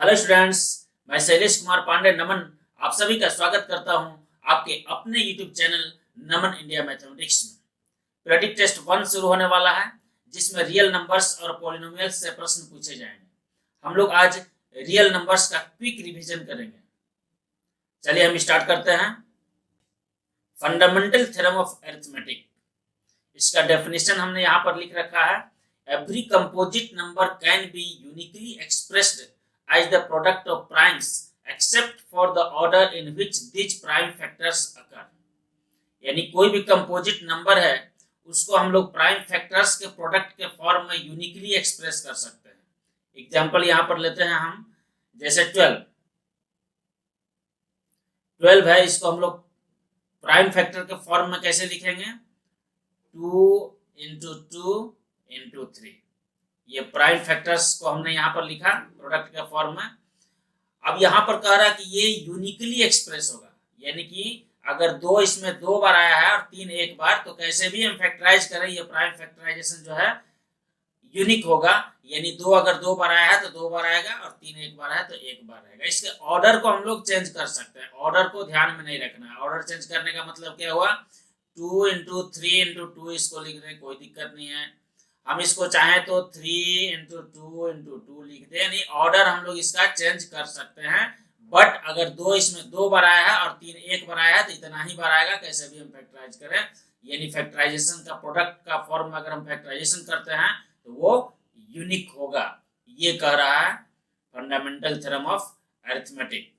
Hello students. मैं शैलेश कुमार पांडे नमन आप सभी का स्वागत करता हूं आपके अपने यूट्यूब चैनल नमन इंडिया मैथमेटिक्स में। प्रैक्टिस टेस्ट 1 शुरू होने वाला है, जिसमें रियल नंबर्स और पॉलिनोमियल्स से प्रश्न पूछे जाएंगे। हम लोग आज रियल नंबर्स का क्विक रिवीजन करेंगे। चलिए हम स्टार्ट करते हैं। फंडामेंटल थ्योरम ऑफ अरिथमेटिक, इसका डेफिनेशन हमने यहाँ पर लिख रखा है। Every composite number can be uniquely expressed as the product of primes except for the order in which these prime factors occur। यानी कोई भी कंपोजिट नंबर है उसको हम लोग प्राइम फैक्टर्स के प्रोडक्ट के फॉर्म में यूनिकली एक्सप्रेस कर सकते हैं। एग्जांपल यहां पर लेते हैं हम, जैसे 12 है, इसको हम लोग प्राइम फैक्टर के फॉर्म में कैसे लिखेंगे? 2 इंटू 2 इंटू 3। ये प्राइम फैक्टर्स को हमने यहाँ पर लिखा प्रोडक्ट के फॉर्म में। अब यहाँ पर कह रहा है कि ये यूनिकली एक्सप्रेस होगा, यानी कि अगर दो इसमें 2 बार आया है और 3 एक बार, तो कैसे भी हम फैक्टराइज करें ये प्राइम फैक्टराइजेशन जो है यूनिक होगा। यानी 2 अगर 2 बार आया है तो 2 बार आएगा और 3 एक बार है तो एक बार आएगा। इसके ऑर्डर को हम लोग चेंज कर सकते हैं, ऑर्डर को ध्यान में नहीं रखना है। ऑर्डर चेंज करने का मतलब क्या हुआ? 2 इंटू 3 इंटू 2 इसको लिख रहे हैं, कोई दिक्कत नहीं है। हम इसको चाहें तो 3 इंटू 2 इंटू 2 लिख दे, यानी ऑर्डर हम लोग इसका चेंज कर सकते हैं। बट अगर 2 इसमें 2 बार आया है और 3 एक बार आया है तो इतना ही बार आएगा, कैसे भी हम फैक्टराइज करें। यानी फैक्टराइजेशन का प्रोडक्ट का फॉर्म में अगर हम फैक्टराइजेशन करते हैं तो वो यूनिक होगा। ये कह रहा है फंडामेंटल थ्योरम ऑफ अरिथमेटिक।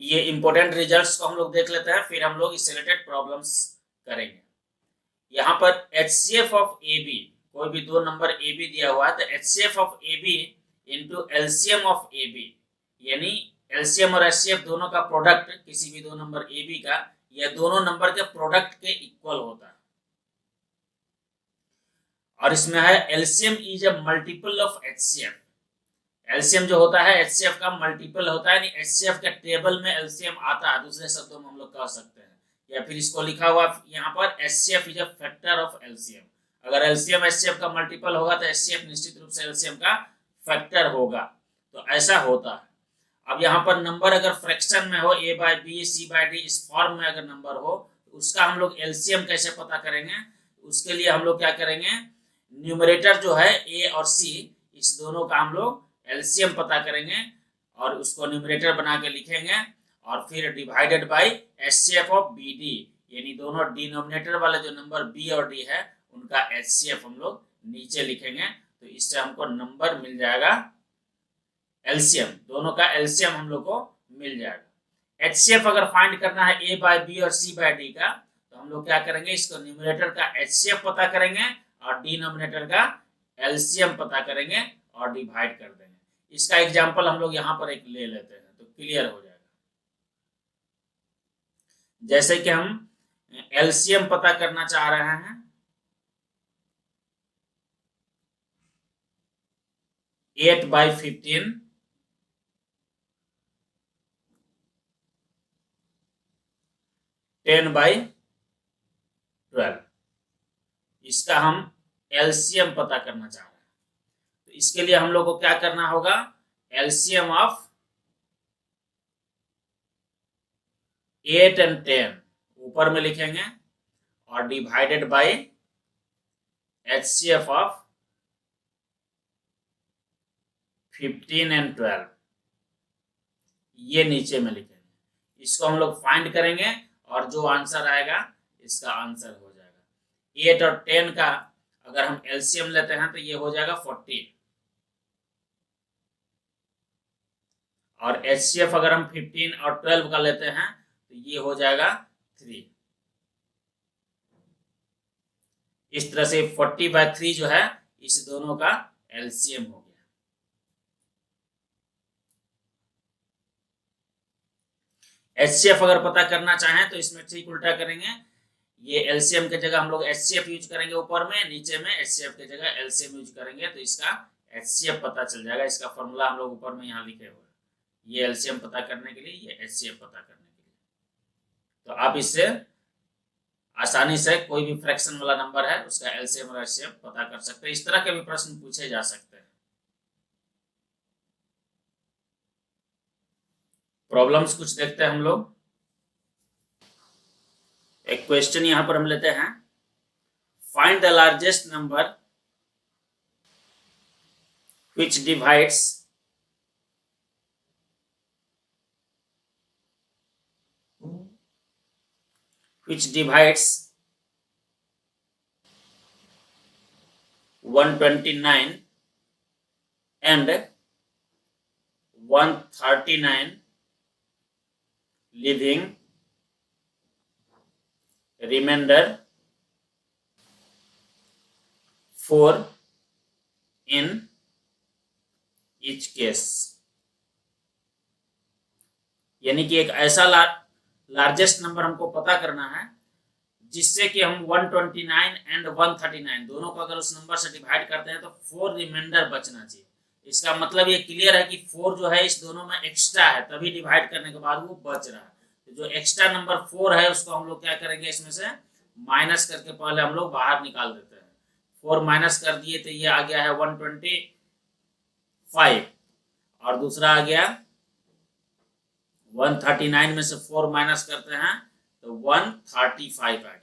ये इंपॉर्टेंट रिजल्ट्स को हम लोग देख लेते हैं, फिर हम लोग इससे रिलेटेड प्रॉब्लम्स करेंगे। यहाँ पर HCF ऑफ AB, कोई भी 2 नंबर ए बी दिया हुआ है तो HCF of A B into LCM of A B, यानी एलसीएम और एचसीएफ दोनों का प्रोडक्ट किसी भी 2 नंबर ए बी का, यह दोनों नंबर के प्रोडक्ट के इक्वल होता है। और इसमें है LCM is a multiple of HCF। LCM जो होता है HCF का मल्टीपल होता है, यानी HCF के टेबल में एलसीएम आता है, दूसरे शब्दों में हम लोग कह सकते हैं। या फिर इसको लिखा हुआ यहाँ पर HCF is a factor of LCM. अगर एलसीएम एचसीएफ का मल्टीपल होगा तो एचसीएफ निश्चित रूप से एलसीएम का फैक्टर होगा। तो ऐसा होता है। अब यहाँ पर नंबर अगर फ्रैक्शन में हो, a by B C by D, इस फॉर्म में अगर नंबर हो तो उसका हम लोग एलसीएम कैसे पता करेंगे? उसके लिए हम लोग क्या करेंगे, न्यूमरेटर जो है a और c, इस दोनों का हम लोग एलसीएम पता करेंगे और उसको न्यूमरेटर बना के लिखेंगे और फिर divided by HCF of B D, यानी दोनों डिनोमिनेटर वाले जो नंबर b और d है उनका HCF हम लोग नीचे लिखेंगे। तो इससे हमको नंबर मिल जाएगा एलसीएम, दोनों का एलसीएम हम लोग को मिल जाएगा। HCF अगर फाइंड करना है a बाय बी और c बाय डी का, तो हम लोग क्या करेंगे, इसको न्यूमरेटर का HCF पता करेंगे और डिनोमिनेटर का एलसीएम पता करेंगे और डिवाइड कर देंगे। इसका एग्जाम्पल हम लोग यहाँ पर एक ले लेते हैं तो क्लियर हो जाएगा। जैसे कि हम एलसीएम पता करना चाह रहे हैं, 8 by 15 10 by 12, इसका हम एलसीएम पता करना चाह रहे हैं। तो इसके लिए हम लोग को क्या करना होगा, एलसीएम ऑफ 8 and 10 ऊपर में लिखेंगे और divided by HCF of 15 and 12 ये नीचे में लिखेंगे। इसको हम लोग फाइंड करेंगे और जो आंसर आएगा इसका आंसर हो जाएगा। 8 और 10 का अगर हम एलसीएम लेते हैं तो ये हो जाएगा 40 और HCF अगर हम 15 और 12 का लेते हैं तो ये हो जाएगा 3। इस तरह से 40/3 जो है इस दोनों का एलसीएम हो गया। HCF अगर पता करना चाहें तो इसमें ठीक उल्टा करेंगे, ये एलसीएम के जगह हम लोग HCF यूज करेंगे ऊपर में, नीचे में HCF के जगह एलसीएम यूज करेंगे तो इसका HCF पता चल जाएगा। इसका फॉर्मूला हम लोग ऊपर में यहाँ लिखे हुए, ये एलसीएम पता करने के लिए, ये HCF पता करने के लिए। तो आप इससे आसानी से कोई भी फ्रैक्शन वाला नंबर है उसका एलसीएम और HCF पता कर सकते हैं। इस तरह के भी प्रश्न पूछे जा सकते हैं। प्रॉब्लम्स कुछ देखते हैं हम लोग। एक क्वेश्चन यहां पर हम लेते हैं, find the largest number which divides 129 and 139, leaving remainder 4 in each case। यानी कि एक ऐसा लार्जेस्ट नंबर हमको पता करना है जिससे कि हम 129 एंड 139 दोनों को अगर उस नंबर से डिवाइड करते हैं तो 4 रिमाइंडर बचना चाहिए। इसका मतलब ये क्लियर है कि 4 जो है इस दोनों में एक्स्ट्रा है, तभी डिवाइड करने के बाद वो बच रहा है। तो जो एक्स्ट्रा नंबर 4 है उसको हम लोग क्या करेंगे, इसमें से माइनस करके पहले हम लोग बाहर निकाल देते हैं। 4 माइनस कर दिए तो ये आ गया है 125 और दूसरा आ गया 139 में से 4 माइनस करते हैं तो 135 आ गया।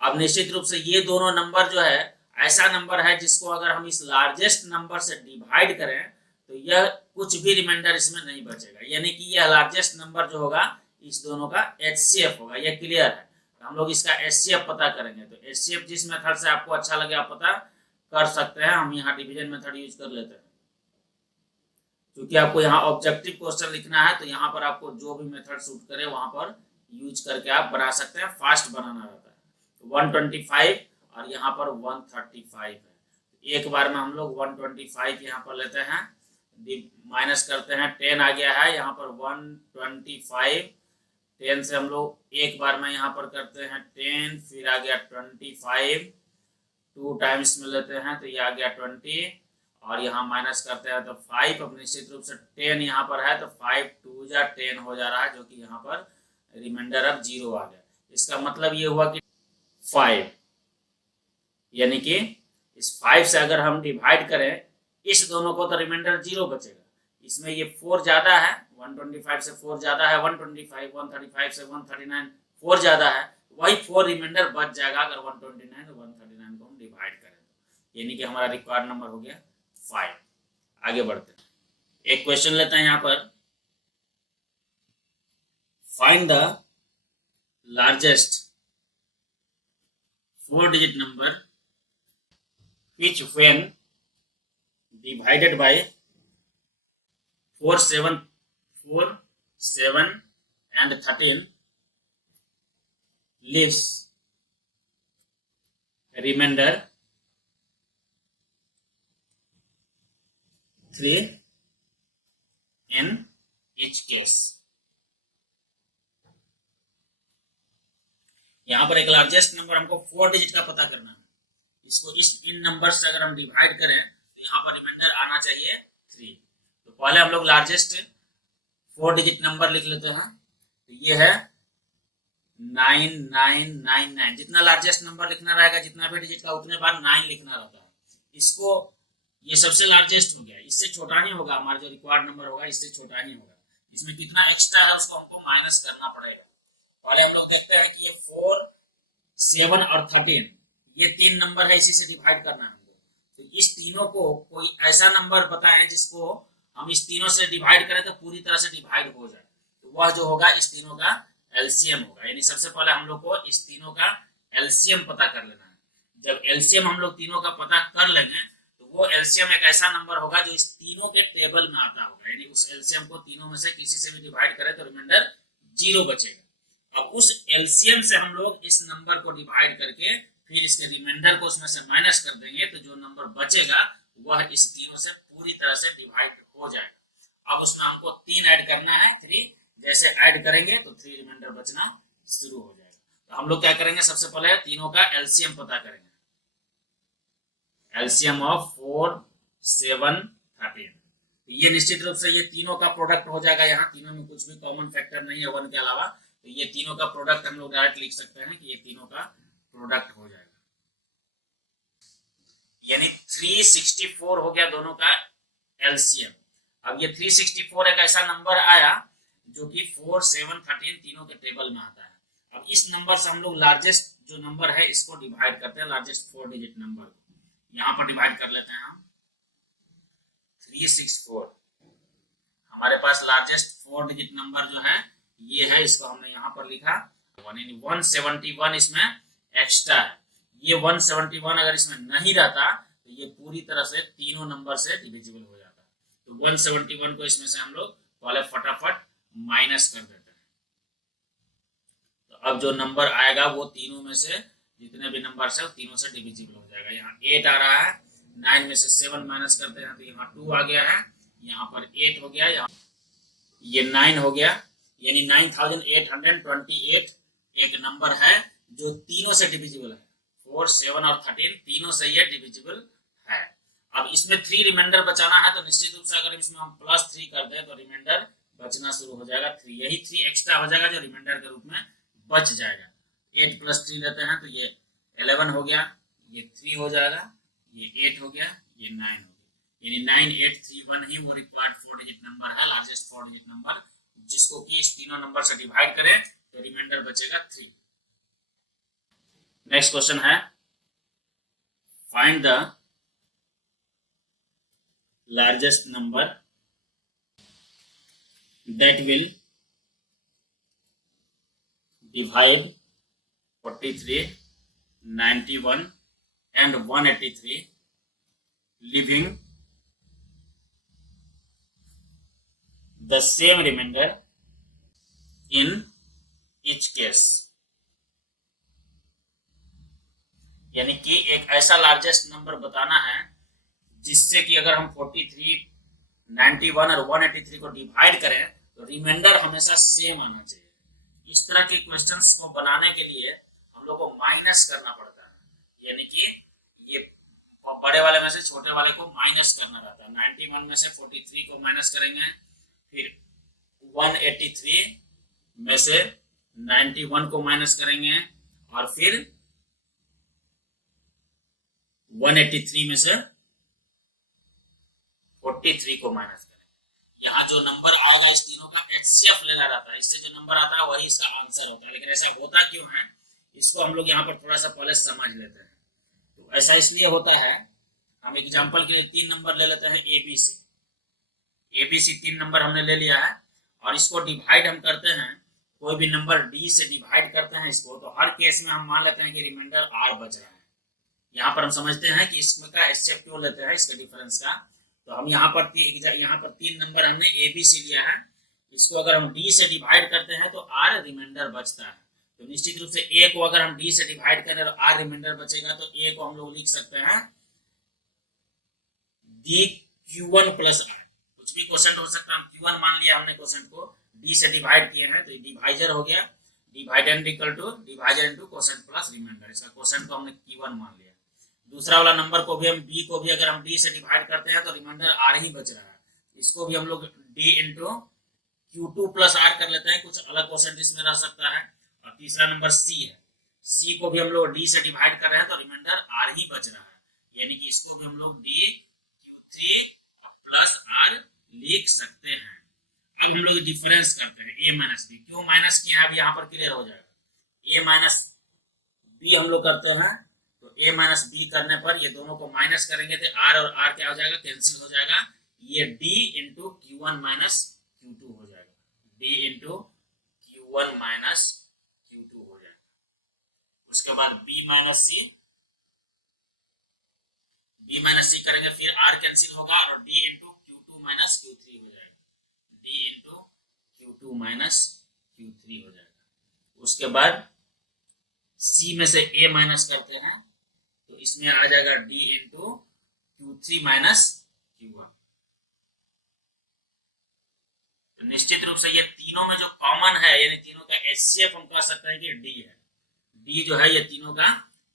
अब निश्चित रूप से ये दोनों नंबर जो है ऐसा नंबर है जिसको अगर हम इस लार्जेस्ट नंबर से डिवाइड करें तो यह कुछ भी रिमाइंडर इसमें नहीं बचेगा, यानी कि यह लार्जेस्ट नंबर जो होगा इस दोनों का HCF होगा। यह क्लियर है। तो हम लोग इसका HCF पता करेंगे। तो HCF जिस मेथड से आपको अच्छा लगे आप पता कर सकते हैं। हम यहाँ डिवीजन मेथड यूज कर लेते हैं, क्योंकि आपको यहाँ ऑब्जेक्टिव क्वेश्चन लिखना है तो यहाँ पर आपको जो भी मेथड सूट करे वहां पर यूज करके आप बना सकते हैं। फास्ट बनाना रहता है। तो 125 और यहाँ पर 135 है। एक बार में हम लोग 125 यहाँ पर लेते हैं, माइनस करते हैं, 10 आ गया है यहाँ पर 125। 10 से हम लोग एक बार में यहाँ पर करते हैं 10, फिर आ गया 25, 2 टाइम्स में लेते हैं तो ये आ गया 20 और यहाँ माइनस करते हैं तो 5। अब निश्चित रूप से 10 यहाँ पर है तो 5 2 जा 10 हो जा रहा है, जो कि यहाँ पर रिमाइंडर अब 0 आ गया। इसका मतलब ये हुआ कि 5, यानी कि इस 5 से अगर हम डिवाइड करें इस दोनों को तो रिमाइंडर 0 बचेगा। इसमें ये 4 ज्यादा है, 125 से 4 ज्यादा है 125, 135 से 139 4 ज्यादा है, वही 4 रिमाइंडर बच जाएगा अगर 129 और 139 को हम डिवाइड करें। यानी कि हमारा रिक्वायर्ड नंबर हो गया 5। आगे बढ़ते हैं, एक क्वेश्चन लेते हैं यहाँ पर, find the largest 4-digit number which when divided by 4, 7 and 13 leaves remainder 3 in each case। यहाँ पर एक लार्जेस्ट नंबर हमको 4 डिजिट का पता करना है। इसको इन नंबर से अगर हम डिवाइड करें तो यहाँ पर रिमाइंडर आना चाहिए 3। तो पहले हम लोग लार्जेस्ट 4 डिजिट नंबर लिख लेते हैं। तो ये है 9999। जितना लार्जेस्ट नंबर लिखना रहेगा, जितना भी डिजिट का उतने बार 9 लिखना रहता है। इसको ये सबसे लार्जेस्ट हो गया, इससे छोटा ही होगा हमारा जो रिक्वायर्ड नंबर होगा, इससे छोटा ही होगा। इसमें कितना एक्स्ट्रा है उसको हमको माइनस करना पड़ेगा। पहले हम लोग देखते हैं कि ये 4, 7 और 13 ये 3 नंबर है, इसी से डिवाइड करना है हमको। तो इस तीनों को कोई ऐसा नंबर बताएं जिसको हम इस तीनों से डिवाइड करें तो पूरी तरह से डिवाइड हो जाए। तो वह जो होगा इस तीनों का एलसीएम होगा। यानी सबसे पहले हम लोग को इस तीनों का एलसीएम पता कर लेना है। जब एलसीएम हम लोग तीनों का पता कर लेंगे तो वो एलसीएम एक ऐसा नंबर होगा जो इस तीनों के टेबल में आता होगा। यानी उस एलसीएम को तीनों में से किसी से भी डिवाइड करें तो रिमाइंडर 0 बचेगा। अब उस एलसीएम से हम लोग इस नंबर को डिवाइड करके फिर इसके रिमाइंडर को उसमें से माइनस कर देंगे तो जो नंबर बचेगा वह इस तीनों से पूरी तरह से डिवाइड हो जाएगा। अब उसमें हमको 3 ऐड करना है, 3 जैसे ऐड करेंगे तो 3 रिमाइंडर बचना शुरू हो जाएगा। तो हम लोग क्या करेंगे, सबसे पहले तीनों का एलसीएम पता करेंगे। LCM of 4, 7, 13। तो ये निश्चित रूप से ये तीनों का प्रोडक्ट हो जाएगा। यहाँ तीनों में कुछ भी कॉमन फैक्टर नहीं है 1 के अलावा, तो ये तीनों का प्रोडक्ट हम लोग डायरेक्ट लिख सकते हैं कि ये तीनों का प्रोडक्ट हो जाएगा। यानी 364 हो गया दोनों का एलसीएम। अब ये 364 एक ऐसा नंबर आया जो कि 4, 7, 13 तीनों के टेबल में आता है। अब इस नंबर से हम लोग लार्जेस्ट जो नंबर है इसको डिवाइड करते हैं, लार्जेस्ट 4 डिजिट नंबर को यहाँ पर डिवाइड कर लेते हैं हम 364। हमारे पास लार्जेस्ट 4 डिजिट नंबर जो है ये है, इसको हमने यहाँ पर लिखा 171 इसमें एक्स्ट्रा है। ये 171 अगर इसमें नहीं रहता तो ये पूरी तरह से तीनों नंबर से डिविजिबल हो जाता। तो 171 को इसमें से हम लोग पहले फटाफट माइनस कर देते हैं। तो अब जो नंबर आएगा वो तीनों में से जितने भी नंबर है तीनों से डिविजिबल हो जाएगा। यहाँ 8 आ रहा है, 9 में से 7 माइनस करते हैं तो यहाँ 2 आ गया है, यहाँ पर 8 हो गया, यहाँ ये 9 हो गया, यानी 9828 एक नंबर है जो तीनों से डिविजिबल है। 4, 7 और 13 तीनों से ये डिविजिबल है। अब इसमें 3 रिमाइंडर बचाना है तो निश्चित रूप से अगर इसमें हम +3 कर दें तो रिमाइंडर बचना शुरू हो जाएगा 3। यही 3 एक्स्ट्रा हो जाएगा जो रिमाइंडर के रूप में बच जाएगा। 8 + 3 लेते हैं तो ये 11 हो गया, ये 3 हो जाएगा, ये 8 हो गया, ये 9 हो गया, यानी 9831 ही वो रिक्वायर्ड 4 डिजिट नंबर है, लार्जेस्ट 4 डिजिट नंबर, जिसको कि इस तीनों नंबर से डिवाइड करें तो रिमाइंडर बचेगा 3। नेक्स्ट क्वेश्चन है find the largest number that will divide 43, 91 and 183, leaving the same remainder in each case। यानी कि एक ऐसा लार्जेस्ट नंबर बताना है जिससे कि अगर हम 43, 91 और 183 को डिवाइड करें तो रिमाइंडर हमेशा सेम आना चाहिए। इस तरह के क्वेश्चंस को बनाने के लिए हम लोग को माइनस करना पड़ता है, यानी कि ये बड़े वाले में से छोटे वाले को माइनस करना रहता है। 91 में से 43 को माइनस करेंगे, फिर 183 में से 91 को माइनस करेंगे और फिर 183 में से 43 को माइनस करें। यहाँ जो नंबर आएगा इस तीनों का एचसीएफ लेना रहता है, इससे जो नंबर आता है वही इसका आंसर होता है। लेकिन ऐसा होता क्यों है इसको हम लोग यहाँ पर थोड़ा सा पहले समझ लेते हैं। तो ऐसा इसलिए होता है, हम एग्जांपल के लिए 3 नंबर ले लेते हैं एबीसी 3 नंबर हमने ले लिया है और इसको डिवाइड हम करते हैं, कोई भी नंबर डी से डिवाइड करते हैं इसको, तो हर केस में हम मान लेते हैं कि रिमाइंडर आर बच रहा है। यहाँ पर हम समझते हैं कि इसमें का एचसीएफ क्यों लेते हैं, इसके डिफरेंस का। तो हम यहाँ पर 3 नंबर हमने ए बी सी लिया है, इसको अगर हम डी से डिवाइड करते हैं तो आर रिमाइंडर बचता है। तो निश्चित रूप से ए को अगर हम डी से डिवाइड करें तो आर रिमाइंडर बचेगा, तो ए को हम लोग लिख सकते हैं डी Q1 प्लस आर। कुछ भी क्वेश्चन हो सकता है, हम Q1 मान लिया हमने, क्वेश्चन को डी से डिवाइड किए हैं तो डिवाइजर हो गया, dividend equal to divisor into question plus reminder. इसका क्वेश्चन को हमने Q1 मान लिया। दूसरा वाला नंबर को भी हम बी को भी अगर हम डी से डिवाइड करते हैं तो रिमाइंडर आर ही बच रहा है, इसको भी हम लोग D into Q2 plus are कर लेते हैं। कुछ अलग क्वेश्चन इसमें रह सकता है। और तीसरा नंबर सी है, सी को भी हम लोग डी से डिवाइड कर रहे हैं तो रिमाइंडर आर ही बच रहा है, यानी कि इसको भी हम लोग डी Q3 प्लस आर लिख सकते हैं। अब हम लोग डिफरेंस करते हैं ए माइनस बी। क्यों माइनस किया है अभी यहाँ पर क्लियर हो जाएगा। ए माइनस बी हम लोग करते हैं तो ए माइनस बी करने पर ये दोनों को माइनस करेंगे तो आर और आर क्या हो जाएगा, कैंसिल हो जाएगा। ये D into Q1 minus Q2 हो जाएगा, D into Q1 minus Q2 हो जाएगा। उसके बाद बी माइनस सी करेंगे, फिर आर कैंसिल होगा और D into Q2 minus Q3 हो जाएगा, D into Q2 minus Q3 हो जाएगा। उसके बाद सी में से ए माइनस करते हैं तो इसमें आ जाएगा D into Q3 minus Q1। तो निश्चित रूप से ये तीनों में जो कॉमन है, यानी तीनों का एचसीएफ हम कह सकते हैं कि डी है। डी जो है ये तीनों का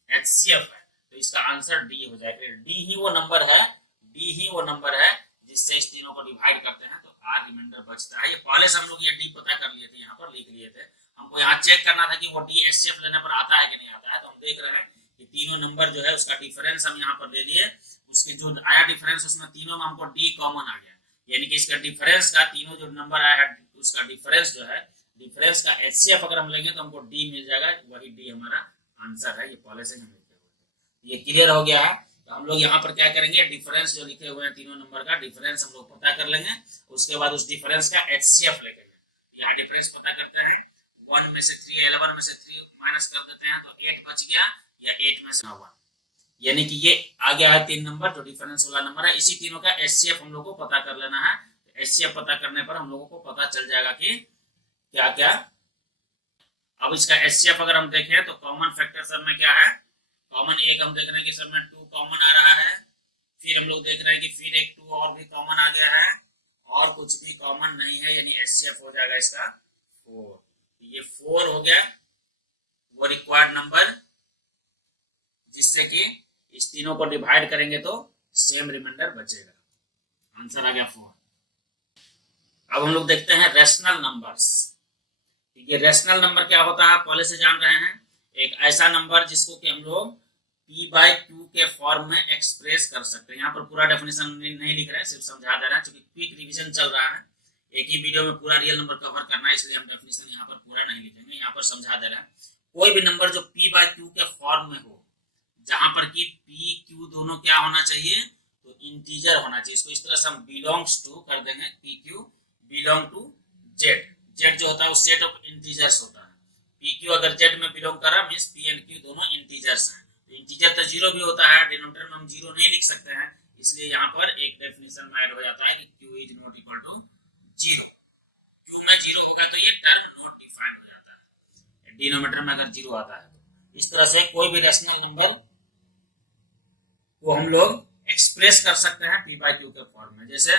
एचसीएफ है, तो इसका आंसर डी हो जाएगा। डी ही वो नंबर है जिससे इस तीनों को डिवाइड करते हैं तो आर रिमाइंडर बचता है। ये पहले से हम लोग ये डी पता कर लिए थे, यहाँ पर लिख लिए थे। हमको यहाँ चेक करना था कि वो डी एचसीएफ लेने पर आता है कि नहीं आता है। तो हम देख रहे हैं कि तीनों नंबर जो है उसका डिफरेंस हम यहाँ पर ले लिए, उसके जो आया डिफरेंस उसमें तीनों में हमको डी कॉमन आ गया, यानी कि इसका डिफरेंस का तीनों जो नंबर आया है तो उसका डिफरेंस जो है, डिफरेंस का एचसीएफ अगर हम लेंगे तो हमको डी मिल जाएगा, वही डी हमारा आंसर है। ये पहले से हम लिखे हुए, ये क्लियर हो गया है। तो हम लोग यहाँ पर क्या करेंगे, डिफरेंस जो लिखे हुए हैं तीनों नंबर का डिफरेंस हम लोग पता कर लेंगे, उसके बाद उस डिफरेंस का एचसीएफ लेंगे। यहाँ डिफरेंस पता करते हैं, 1 में से 3 11 में से 3 माइनस कर देते हैं तो 8 बच गया, या 8 में से 1, यानी कि ये आ गया है 3 नंबर जो डिफरेंस वाला नंबर है। इसी तीनों का एचसीएफ हम लोग को पता कर लेना है। एचसीएफ पता करने पर हम लोगों को पता चल जाएगा कि क्या क्या। अब इसका एचसीएफ अगर हम देखें तो कॉमन फैक्टर सर में क्या है, कॉमन एक हम देख रहे हैं कि सर में 2 कॉमन आ रहा है, फिर हम लोग देख रहे हैं कि फिर एक 2 और भी कॉमन आ गया है, और कुछ भी कॉमन नहीं है, यानी एचसीएफ हो जाएगा इसका 4। ये 4 हो गया वो रिक्वायर्ड नंबर, जिससे कि इस तीनों को डिवाइड करेंगे तो सेम रिमाइंडर बचेगा। आंसर आ गया 4। अब हम लोग देखते हैं रैशनल नंबर्स। ये रैशनल नंबर क्या होता है पहले से जान रहे हैं, एक ऐसा नंबर जिसको कि हम लोग p/q के फॉर्म में एक्सप्रेस कर सकते हैं। यहाँ पर पूरा डेफिनेशन नहीं लिख रहे हैं, सिर्फ समझा दे रहे हैं, क्योंकि क्विक रिवीजन चल रहा है, एक ही वीडियो में पूरा रियल नंबर कवर करना है, इसलिए हम डेफिनेशन यहाँ पर पूरा नहीं लिखेंगे, यहाँ पर समझा दे रहे हैं। कोई भी नंबर जो p/q के फॉर्म में हो, जहां पर कि p q दोनों क्या होना चाहिए, तो इंटीजर होना चाहिए। इसको इस तरह से हम बिलोंग्स टू कर देंगे, p q belong to z। z जो होता है वो सेट ऑफ इंटीजर्स होता है, p q अगर z में बिलोंग कर रहा मींस p एंड q दोनों इंटीजर्स हैं। तो इंटीजर तो जीरो भी होता है, डिनोमिनेटर में हम जीरो नहीं लिख सकते हैं, इसलिए यहाँ पर एक डेफिनेशन में ऐड हो जाता है कि q is not equal to 0। q में 0 होगा तो ये टर्म नॉट डिफाइन हो जाता है, डिनोमिनेटर में अगर 0 आता है तो। इस तरह से कोई भी रैशनल नंबर को हम लोग एक्सप्रेस कर सकते हैं p/q के फॉर्म में। जैसे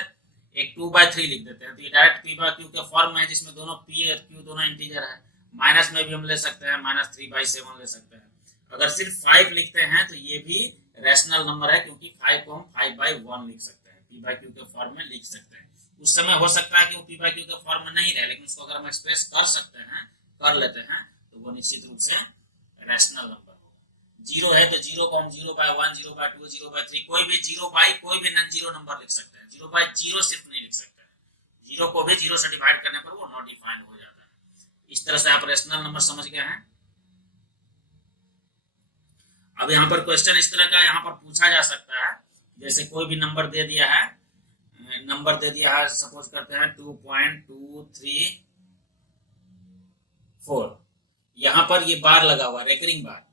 एक 2/3 लिख देते हैं तो ये डायरेक्ट p/q के फॉर्म में है, जिसमें दोनों p और q दोनों इंटीजर है। माइनस में भी हम ले सकते हैं, -3/7 ले सकते हैं। अगर सिर्फ 5 लिखते हैं तो ये भी रैशनल नंबर है, क्योंकि 5 को हम 5/1 लिख सकते हैं, p/q के फॉर्म में लिख सकते हैं। उस समय हो सकता है कि वो p/q के फॉर्म में नहीं रहे, लेकिन उसको अगर हम एक्सप्रेस कर सकते हैं, कर लेते हैं, तो वो निश्चित रूप से रैशनल नंबर। 0 है तो 0 को हम 0/1 0/2 0/3 कोई भी 0 कोई भी नॉन जीरो नंबर लिख सकते हैं। 0/0 सिर्फ नहीं लिख सकते हैं, 0 को भी 0 से डिवाइड करने पर वो नॉट डिफाइंड हो जाता है। इस तरह से आप रैशनल नंबर समझ गए हैं। अब यहाँ पर क्वेश्चन इस तरह का यहाँ पर पूछा जा सकता है, जैसे कोई भी नंबर दे दिया है, सपोज करते हैं 2.234, यहाँ पर ये बार लगा हुआ रेकरिंग बार,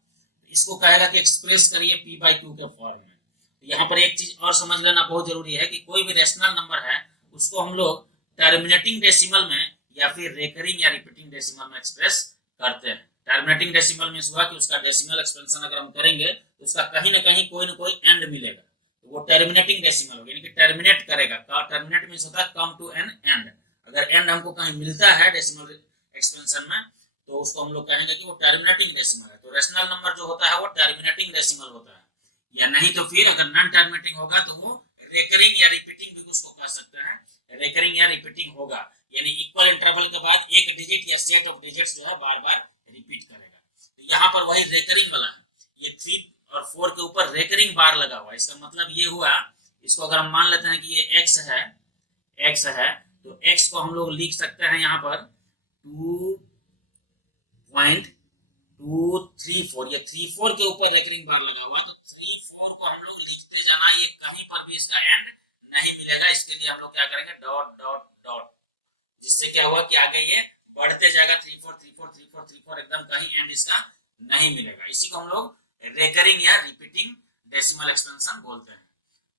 इसको कहेगा कि एक्सप्रेस करिए p/q के फॉर्म में। तो यहाँ पर एक चीज और समझ लेना बहुत जरूरी है कि कोई भी रैशनल नंबर है उसको हम लोग टर्मिनेटिंग डेसिमल में या फिर रेकरिंग या रिपीटिंग डेसिमल में एक्सप्रेस करते हैं। टर्मिनेटिंग डेसिमल मींस हुआ कि उसका डेसिमल एक्सपेंशन अगर हम करेंगे तो उसका कहीं ना कहीं कोई ना कोई एंड मिलेगा, तो वो टर्मिनेटिंग डेसिमल होगा, यानी कि टर्मिनेट करेगा। टर्मिनेट मींस होता है कम टू एन एंड। अगर एंड हमको कहीं मिलता है डेसिमल एक्सपेंशन में तो उसको हम लोग कहेंगे कि वो टर्मिनेटिंग डेसिमल है। तो रैशनल नंबर जो होता है वो टर्मिनेटिंग डेसिमल होता है, या नहीं तो फिर अगर नॉन टर्मिनेटिंग होगा तो वो रेकरिंग या रिपीटिंग भी उसको कह सकते हैं। रेकरिंग या रिपीटिंग होगा, यानी इक्वल इंटरवल के बाद एक डिजिट या सेट ऑफ डिजिट्स जो है बार बार रिपीट करेगा। तो यहाँ पर वही रेकरिंग वाला है, ये 3 और 4 के ऊपर रेकरिंग बार लगा हुआ है। इसका मतलब ये हुआ, इसको अगर हम मान लेते हैं कि ये x है तो x को हम लोग लिख सकते हैं यहाँ पर 2.234, ये 3-4 के ऊपर रेकरिंग बार लगा हुआ, तो 3-4 को हम लोग लिखते जाना, ये कहीं पर भी इसका एंड नहीं मिलेगा। इसके लिए हम लोग क्या करेंगे, डॉट डॉट डॉट, जिससे क्या हुआ कि आगे ये बढ़ते जाएगा 3-4 एकदम कहीं एंड इसका नहीं मिलेगा। इसी को हम लोग रेकरिंग या रिपीटिंग डेसिमल एक्सपेंशन बोलते हैं।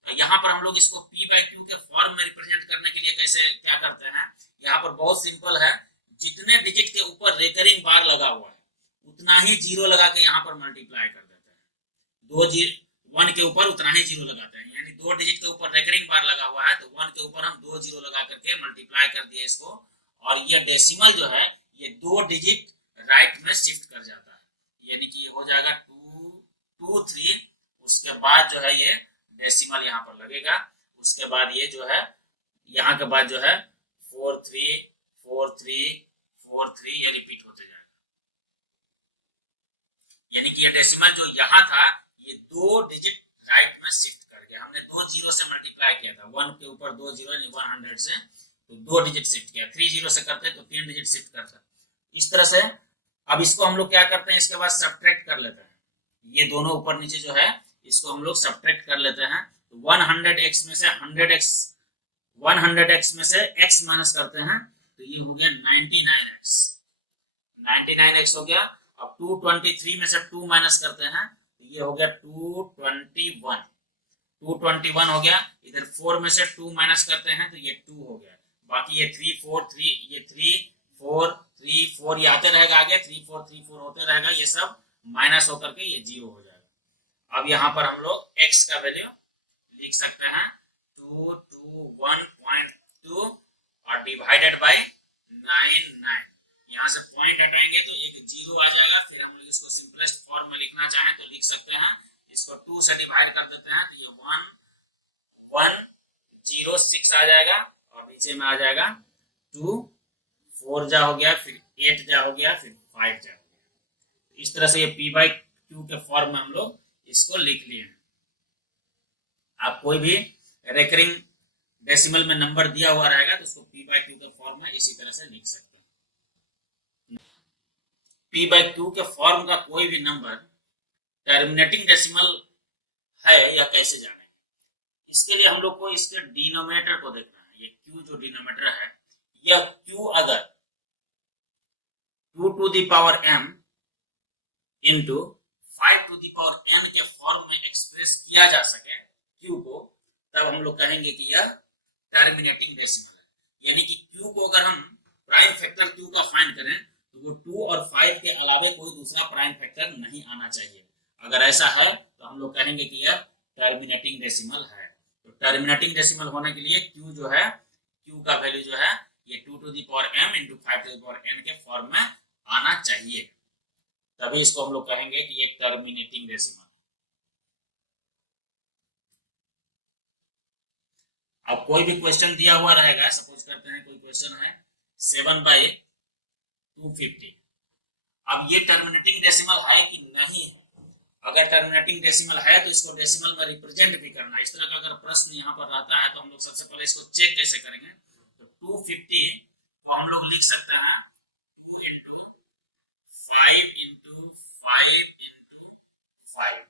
तो यहाँ पर हम लोग इसको p/q के फॉर्म में रिप्रेजेंट करने के लिए कैसे क्या करते हैं, यहाँ पर बहुत सिंपल है, जितने डिजिट के ऊपर रेकरिंग बार लगा हुआ है उतना ही जीरो लगा के यहाँ पर मल्टीप्लाई कर देते हैं। 1 के ऊपर उतना ही जीरो लगाते हैं, यानी 2 डिजिट के ऊपर रेकरिंग बार लगा हुआ है तो 1 के ऊपर हम 2 जीरो लगा करके मल्टीप्लाई कर दिए इसको, और ये डेसिमल जो है ये 2 डिजिट राइट में शिफ्ट कर जाता है, यानी कि ये हो जाएगा 223। उसके बाद जो है ये डेसिमल यहाँ पर लगेगा, उसके बाद ये जो है यहाँ के बाद जो है 434343 ये रिपीट होते जाएगा, यानी कि ये डेसिमल जो यहाँ था ये 2 डिजिट राइट में शिफ्ट कर गया। हमने 2 जीरो से मल्टीप्लाई किया था, 1 के ऊपर 2 जीरो यानी 100 से तो 2 डिजिट शिफ्ट किया, 3 0 से करते तो 3 डिजिट शिफ्ट करता। इस तरह से अब इसको हम लोग क्या करते हैं, इसके बाद सब्ट्रैक्ट कर लेते हैं, ये दोनों ऊपर नीचे जो है इसको हम लोग सब्ट्रैक्ट कर लेते हैं। तो 100x में से 100x में से x माइनस करते हैं तो ये हो गया 99x, 99x हो गया। अब 223 में से 2 माइनस करते हैं तो ये हो गया 221, 221 हो गया। इधर 4 में से 2 माइनस करते हैं तो ये 2 हो गया। बाकी ये 3 4 3, ये 3 4 3 4 ये आते रहेगा आगे, 3 4 3 4 होते रहेगा, ये सब माइनस होकर के ये 0 हो जाएगा। अब यहाँ पर हम लोग x का वैल्यू लिख सकते हैं 221.2 और डिवाइडेड बाय 99। यहाँ से पॉइंट हटाएंगे तो एक 0 आ जाएगा। फिर हम लोग इसको सिंपलेस्ट फॉर्म में लिखना चाहें तो लिख सकते हैं, इसको 2 से डिवाइड कर देते हैं तो ये 1106 आ जाएगा और नीचे में आ जाएगा 2, 4 जा हो गया, फिर 8 जा हो गया, फिर 5 जा हो गया। इस तरह से ये p/q के फॉर्म में हम लोग इसको लिख लिए हैं। आप कोई भी रेकरिंग डेसिमल में नंबर दिया हुआ रहेगा तो उसको p/q के फॉर्म में इसी तरह से लिख सकते हैं। p/q के फॉर्म का कोई भी नंबर टर्मिनेटिंग डेसिमल है या कैसे जानेंगे, इसके लिए हम लोग को इसके डिनोमिनेटर को देखना है। ये q जो डिनोमिनेटर है, यह q अगर 2 to the power m into 5 to the power n के फॉर्म में एक्सप्रेस किया जा सके q को, तब हम लोग कहेंगे कि यह टर्मिनेटिंग डेसिमल है। यानी कि q को अगर हम प्राइम फैक्टर q का फाइंड करें तो वो 2 और 5 के अलावे कोई दूसरा प्राइम फैक्टर नहीं आना चाहिए। अगर ऐसा है तो हम लोग कहेंगे कि यह टर्मिनेटिंग डेसिमल है। तो टर्मिनेटिंग डेसिमल होने के लिए q जो है, q का वैल्यू जो है ये 2 to the power m into 5 to the power n के फॉर्म में आना चाहिए, तभी इसको हम लोग कहेंगे कि ये टर्मिनेटिंग डेसिमल। अब कोई भी क्वेश्चन दिया हुआ रहेगा, सपोज करते हैं कोई क्वेश्चन है 7/250, अब ये टर्मिनेटिंग डेसिमल है कि नहीं है। अगर टर्मिनेटिंग डेसिमल है तो इसको डेसिमल में रिप्रेजेंट भी करना है। इस तरह का अगर प्रश्न यहाँ पर रहता है तो हम लोग सबसे पहले इसको चेक कैसे करेंगे, तो 250 को हम लोग लिख सकते हैं 2 into 5 into 5 into 5,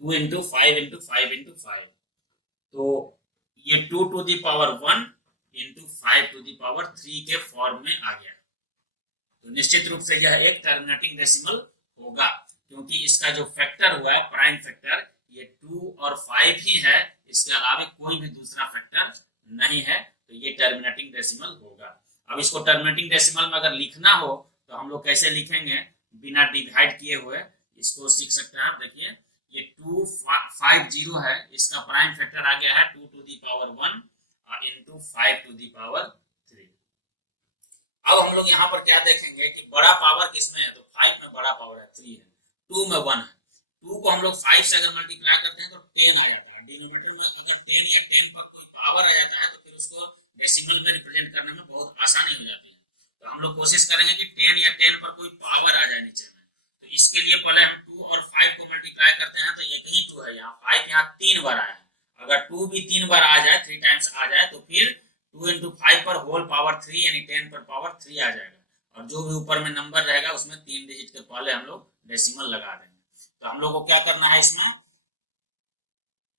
2 into 5 into 5 into 5, तो ये 2 to the power 1 into 5 to the power 3 के फॉर्म में आ गया। तो निश्चित रूप से यह एक टर्मिनेटिंग डेसिमल होगा, क्योंकि इसका जो फैक्टर हुआ है प्राइम फैक्टर ये 2 और 5 ही है, इसके अलावा कोई भी दूसरा फैक्टर नहीं है, तो ये टर्मिनेटिंग डेसिमल होगा। अब इसको टर्मिनेटिंग डेसिमल में अगर लिखना हो तो हम लोग कैसे लिखेंगे, बिना डिवाइड किए हुए इसको सीख सकते हैं। आप देखिए ये 250 है, इसका प्राइम फैक्टर आ गया है 2 to the power 1 into 5 to the power 3। अब हम लोग यहाँ पर क्या देखेंगे कि बड़ा पावर किसमें है, तो 5 में बड़ा पावर है 3 है, 2 में 1 है। 2 को हम लोग 5 से अगर मल्टीप्लाई करते हैं तो 10 आ जाता है। डिनोमिनेटर में अगर 10 या 10 पर कोई पावर आ जाता है तो फिर उसको डेसिमल में रिप्रेजेंट करने में बहुत आसानी हो जाती है। तो हम लोग कोशिश करेंगे कि 10 या 10 पर कोई पावर आ जाए नीचे में। तो इसके लिए पहले हम 2 और 5 को मल्टीप्लाई करते हैं तो एक ही 2 है, यहाँ 5 यहाँ 3 बार आया है। अगर 2 भी 3 बार आ जाए, 3 टाइम्स आ जाए, तो फिर 2 इंटू 5 पर होल पावर 3 यानी 10 पर पावर 3 आ जाएगा, और जो भी ऊपर में नंबर रहेगा उसमें 3 डिजिट के पहले हम लोग डेसिमल लगा देंगे। तो हम लोग को क्या करना है, इसमें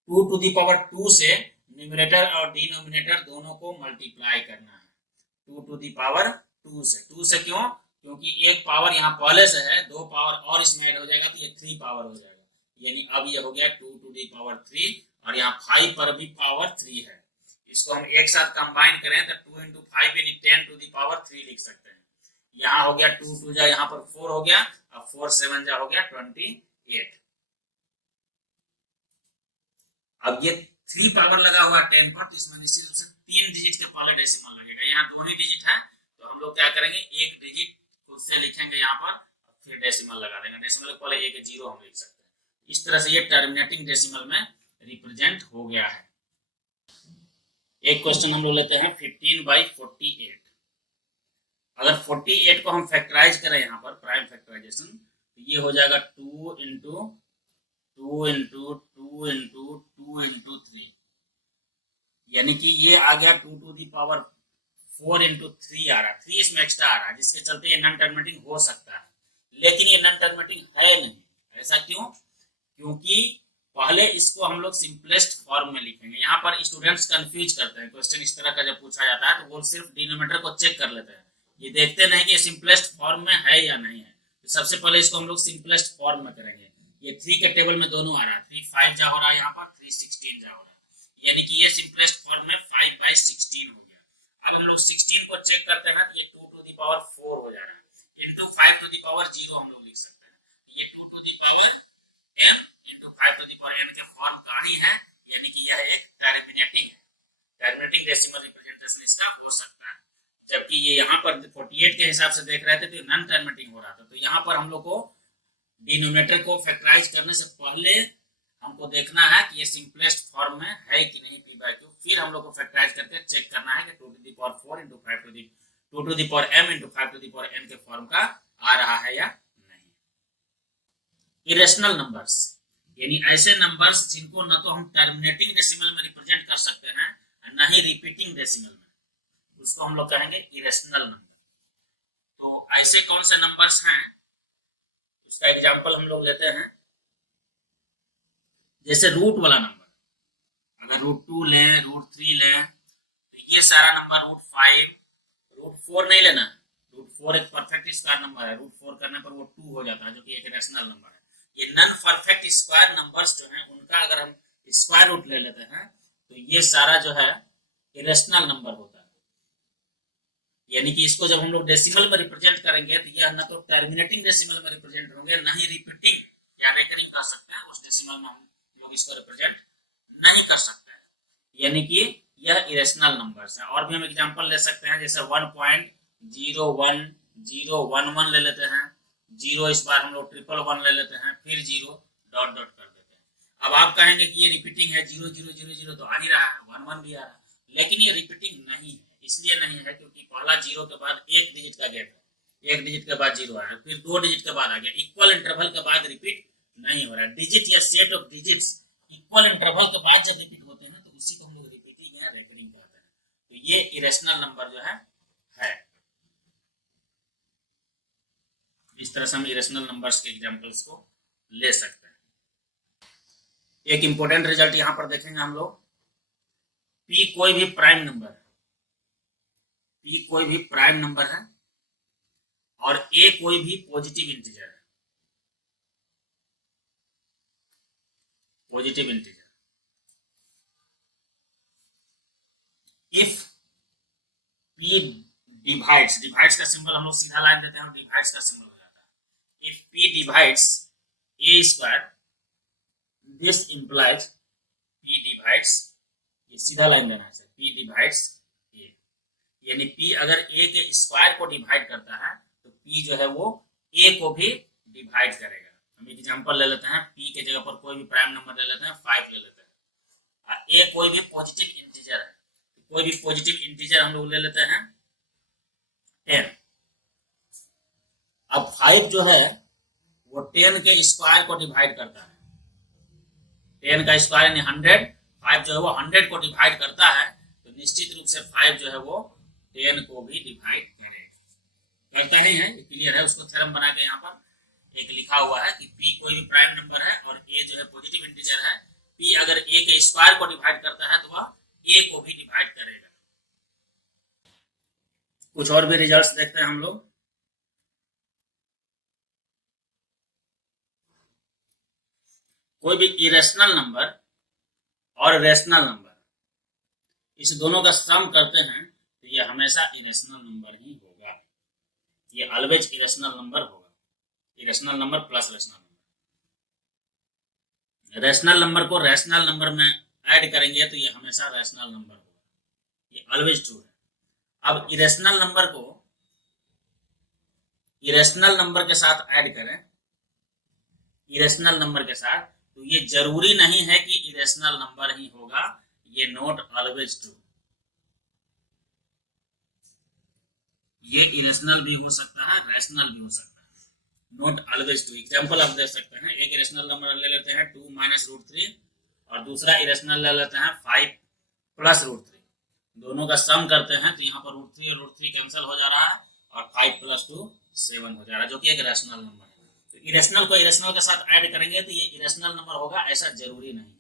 2 to the power 2 से न्यूमरेटर और डिनोमिनेटर दोनों को मल्टीप्लाई करना है। 2 to the power 2 से, 2 से क्यों, क्योंकि एक पावर यहाँ पहले से है, 2 पावर और इसमें ऐड हो जाएगा तो ये 3 पावर हो जाएगा। यानी अब ये हो गया 2 to the power 3 और यहाँ 5 पर भी पावर 3 है। इसको हम एक साथ कंबाइन करें तो 2 इंटू 5 यानी 10 to the power 3 लिख सकते हैं। यहाँ हो गया 2 2 जा, यहाँ पर 4 हो गया, अब 4 7 जा हो गया 28। अब ये 3 पावर लगा हुआ 10 पर, तो इसमें निश्चित रूप से 3 डिजिट के पहले डेसिमल लगेगा। यहाँ 2 ही डिजिट है तो हम लोग क्या करेंगे, एक डिजिट खुद से लिखेंगे यहाँ पर, फिर डेसिमल लगा देंगे। डेसिमल के पहले एक 0 हम लिख सकते हैं। इस तरह से ये टर्मिनेटिंग डेसिमल में रिप्रेजेंट हो गया है। एक क्वेश्चन हम लोग लेते हैं 15/48। अगर 48 को हम फैक्टराइज करें यहाँ पर प्राइम फैक्टराइजेशन, तो ये हो जाएगा 2 इंटू 2 इंटू 2 इंटू 2 इंटू 3। यानी कि ये आ गया 2 टू दी पावर 4 इंटू 3 आ रहा है, 3 इसमें एक्स्ट्रा आ रहा है, जिसके चलते ये नॉन टर्मिनेटिंग हो सकता है, लेकिन ये नॉन टर्मिनेटिंग है नहीं। ऐसा क्यों? क्योंकि पहले इसको हम लोग सिंपलेस्ट फॉर्म में लिखेंगे। यहाँ पर स्टूडेंट्स कंफ्यूज करते हैं, क्वेश्चन इस तरह का जब पूछा जाता है तो वो सिर्फ डिनोमिनेटर को चेक कर लेते हैं, ये देखते नहीं कि सिंपलेस्ट फॉर्म में है या नहीं है। तो सबसे पहले इसको हम लोग सिंपलेस्ट फॉर्म में करेंगे। ये 3 के टेबल में दोनों आ रहा है, 3 5 जा हो रहा है, यहाँ पर 3 16 जा हो रहा है, यानी कि ये सिंपलेस्ट फॉर्म में 5/16 हो गया। अब हम लोग 16 को चेक करते हैं तो ये 2 टू दी पावर 4 हो जा रहा है, इंटू 5 टू दी पावर 0 हम लोग लिख सकते हैं। ये 2 to the power m into 5 to the power n के फॉर्म का ही है, यानी कि यह एक टर्मिनेटिंग है, टर्मिनेटिंग डेसिमल रिप्रेजेंटेशन इसका हो सकता है। जबकि ये यहाँ पर 48 के हिसाब से देख रहे थे तो नॉन टर्मिनेटिंग हो रहा था, तो यहाँ पर हम लोग को डिनोमिनेटर को फैक्टराइज करने से पहले हमको देखना है कि ये सिंपलेस्ट फॉर्म में है कि नहीं p/q, फिर हम लोग को फैक्टराइज करके चेक करना है कि 2 to the power 4 into 5 to the 2 to the power m into 5 to the power n के फॉर्म का आ रहा है या नहीं। इरेशनल नंबर्स यानी ऐसे नंबर्स जिनको न तो हम टर्मिनेटिंग डेसिमल में रिप्रेजेंट कर सकते हैं और न ही रिपीटिंग डेसिमल में, उसको हम लोग कहेंगे इरेशनल नंबर। तो ऐसे कौन से नंबर्स हैं, उसका एग्जांपल हम लोग लेते हैं। जैसे रूट वाला नंबर, अगर √2 लें, √3 लें, तो ये सारा नंबर √5, √4 नहीं लेना, √4 एक परफेक्ट स्क्वायर नंबर है, √4 करने पर वो 2 हो जाता है, जो कि एक रैशनल नंबर है। ये नॉन परफेक्ट स्क्वायर नंबर्स जो हैं उनका अगर हम स्क्वायर रूट ले लेते हैं तो ये सारा जो है इरेशनल नंबर होता है। यानी कि इसको जब हम लोग डेसिमल में रिप्रेजेंट करेंगे तो यह ना तो टर्मिनेटिंग डेसिमल में रिप्रेजेंट होंगे, ना ही रिपीटिंग या रेकरिंग कर सकते हैं, उस डेसिमल में हम लोग इसको रिप्रेजेंट नहीं कर सकते हैं, यानी कि यह इरेशनल नंबर्स है। और भी हम एग्जांपल ले सकते हैं, जैसे 1.01011 ले लेते हैं, 0 इस बार हम लोग 111 ले लेते हैं, फिर 0 डॉट डॉट कर देते हैं। अब आप कहेंगे कि ये रिपीटिंग है, 0 0 0 0 तो आ ही रहा है, 1 1 भी आ रहा है, लेकिन ये रिपीटिंग नहीं है। इसलिए नहीं है क्योंकि पहला 0 के बाद एक डिजिट का गैप है, एक डिजिट के बाद 0 आ रहा है, फिर 2 डिजिट के बाद आ गया, इक्वल इंटरवल के बाद रिपीट नहीं हो रहा है। डिजिट या set of digits equal interval के बाद जब रिपीट होते हैं ना तो उसी को हम लोग रिपीटिंग या रेकरिंग कहते हैं। तो ये इरेशनल नंबर जो है इस तरह से हम इरेशनल नंबर्स के एग्जांपल्स को ले सकते हैं। एक इंपॉर्टेंट रिजल्ट यहां पर देखेंगे हम लोग, p कोई भी प्राइम नंबर है, p कोई भी प्राइम नंबर है और a कोई भी पॉजिटिव इंटीजर है, positive integer. If p divides का सिंबल हम लोग सीधा लाइन देते हैं और डिवाइड्स का सिंबल हो जाता है। If p divides a square, this implies p divides, ये सीधा लाइन देना है, p डिवाइड्स a, यानी p अगर a के स्क्वायर को डिवाइड करता है तो p जो है वो a को भी डिवाइड करेगा। हम एग्जांपल ले लेते हैं, p के जगह पर कोई भी प्राइम नंबर ले लेते हैं, 5 ले लेते हैं, और a कोई भी पॉजिटिव इंटीजर है, तो कोई भी पॉजिटिव इंटीजर हम लोग ले लेते हैं 10। अब 5 जो है वो 10 के स्क्वायर को डिवाइड करता है, 10 का स्क्वायर यानी 100, 5 जो है वो 100 को डिवाइड करता है, तो निश्चित रूप से 5 जो है वो 10 को भी डिवाइड करेगा, करता ही है, क्लियर है। उसको थ्योरम बना के यहाँ पर एक लिखा हुआ है कि p कोई भी प्राइम नंबर है और a जो है पॉजिटिव इंटीजर है, p अगर a के स्क्वायर को डिवाइड करता है तो वह a को भी डिवाइड करेगा। कुछ और भी रिजल्ट्स देखते हैं हम लोग। कोई भी इरेशनल नंबर और रेशनल नंबर, इस दोनों का सम करते हैं तो ये हमेशा इरेशनल नंबर ही होगा, ये ऑलवेज इरेशनल नंबर होगा, irrational number plus rational number. Rational number को रैशनल नंबर में ऐड करेंगे तो ये हमेशा रैशनल नंबर होगा, ये ऑलवेज ट्रू है। अब इरेशनल नंबर को इरेशनल नंबर के साथ ऐड करें, इरेशनल नंबर के साथ, तो ये जरूरी नहीं है कि इरेशनल नंबर ही होगा, ये नॉट ऑलवेज ट्रू, ये इरेशनल भी हो सकता है, रैशनल भी हो सकता है, नॉट ऑलवेज ट्रू। एग्जांपल आप दे सकते हैं, एक इरेशनल नंबर ले लेते हैं 2 - √3 और दूसरा इरेशनल ले लेते हैं 5 प्लस √3, दोनों का सम करते हैं तो यहाँ पर √3 और √3 कैंसिल हो जा रहा है और 5 + 2 7 हो जा रहा है, जो कि एक इरेशनल नंबर है। तो इरेशनल को इरेशनल के साथ ऐड करेंगे तो ये इरेशनल नंबर होगा, ऐसा जरूरी नहीं है,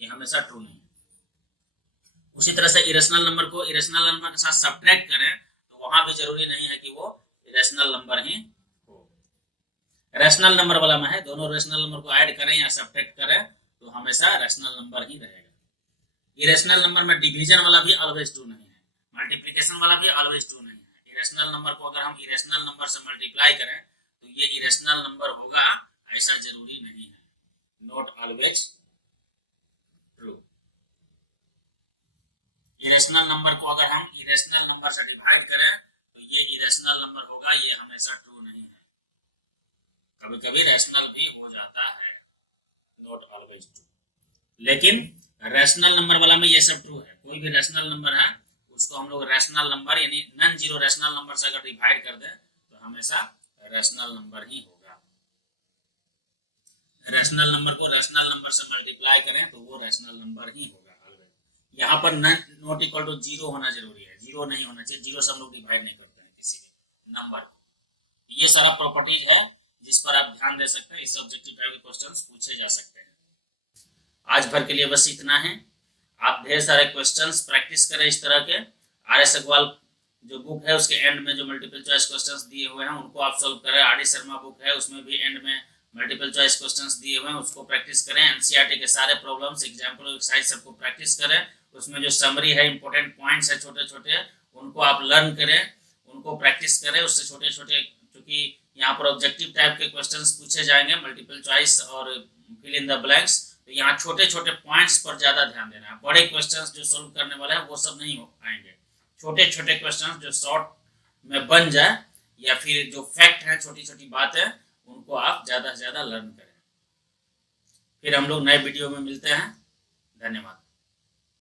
ये हमेशा ट्रू नहीं है। उसी तरह से इरेशनल नंबर को इरेशनल नंबर के साथ सब्ट्रैक्ट करें तो वहां भी जरूरी नहीं है कि वो इरेशनल नंबर ही हो। रैशनल नंबर वाला में है, दोनों रैशनल नंबर को ऐड करें या सब्ट्रैक्ट करें तो हमेशा रैशनल नंबर ही रहेगा। इरेशनल नंबर में डिवीजन वाला भी ऑलवेज ट्रू नहीं है, मल्टीप्लिकेशन वाला भी ऑलवेज ट्रू नहीं है। इरेशनल नंबर को अगर हम इरेशनल नंबर से मल्टीप्लाई करें तो ये इरेशनल नंबर होगा, ऐसा जरूरी नहीं है, not always true. Irrational number को अगर हम इरेशनल नंबर से डिवाइड करें तो ये इरेशनल नंबर होगा, ये हमेशा ट्रू नहीं है, कभी कभी रैशनल भी हो जाता है, नॉट ऑलवेज ट्रू। लेकिन रैशनल नंबर वाला में ये सब ट्रू है, कोई भी रैशनल नंबर है उसको हम लोग रैशनल नंबर यानी नॉन जीरो रैशनल नंबर से अगर डिवाइड कर दें तो हमेशा रैशनल नंबर ही होगा। रैशनल नंबर को रैशनल नंबर से मल्टीप्लाई करें तो वो रैशनल नंबर ही होगा। यहाँ पर नॉट इक्वल टू 0 होना जरूरी है, 0 नहीं होना चाहिए, 0 से हम लोग डिवाइड नहीं करते हैं किसी भी नंबर को। ये सारा प्रॉपर्टीज है जिस पर आप ध्यान दे सकते हैं, इससे ऑब्जेक्टिव टाइप के क्वेश्चंस पूछे जा सकते हैं। आज भर के लिए बस इतना है, आप ढेर सारे क्वेश्चंस प्रैक्टिस करें इस तरह के। RS अग्रवाल जो बुक है उसके एंड में जो मल्टीपल चॉइस क्वेश्चंस दिए हुए हैं उनको आप सॉल्व करें। RD शर्मा बुक है उसमें भी एंड में मल्टीपल चॉइस क्वेश्चंस दिए हुए हैं, उसको प्रैक्टिस करें। NCERT के सारे प्रॉब्लम्स, एग्जाम्पल, एक्सरसाइज सबको प्रैक्टिस करें। उसमें जो समरी है, इंपॉर्टेंट पॉइंट्स है छोटे छोटे, उनको आप लर्न करें, उनको प्रैक्टिस करें। उससे छोटे छोटे, क्योंकि यहाँ पर ऑब्जेक्टिव टाइप के क्वेश्चंस पूछे जाएंगे, मल्टीपल चॉइस और फिल इन द ब्लैंक्स, तो यहाँ छोटे छोटे पॉइंट्स पर ज्यादा ध्यान देना है। बड़े क्वेश्चंस जो सोल्व करने वाले हैं वो सब नहीं हो पाएंगे, छोटे छोटे क्वेश्चंस जो शॉर्ट में बन जाए या फिर जो फैक्ट है, छोटी छोटी बातें, उनको आप ज्यादा से ज्यादा लर्न करें। फिर हम लोग नए वीडियो में मिलते हैं, धन्यवाद।